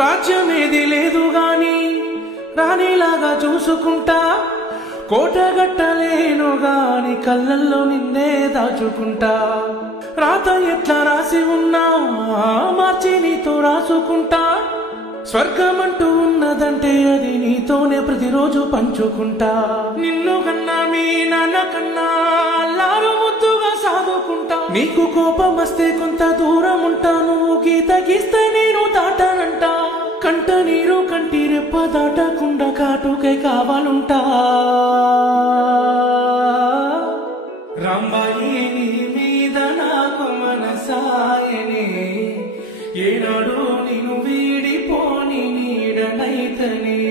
రాజ్యమేది లేదు గాని రాణిలాగా చూసుకుంటా, కోటగట్టలేను గాని కళ్ళల్లో నిన్నే దాచుకుంటా. రాత ఎట్లా రాసి ఉన్నా మార్చి నీతో రాసుకుంటా, స్వర్గమంటూ ఉన్నదంటే అది నీతోనే ప్రతిరోజు పంచుకుంటా. నిన్ను కన్నా మీ నాన్న కన్నా అల్లారు ముద్దుగా సాదుకుంటా. నీకు కోపం వస్తే కొంత దూరం ఉంటాను, గీత గీస్తే నేను దాటానంట. కంట నీరు కంటి రెప్ప దాటకుండా కాటుకై కావాలంటా. రాంబాయి నీ మీద నాకు మనసాయనే, ఏనాడు నిన్ను వీడిపోని నీడనైతనే.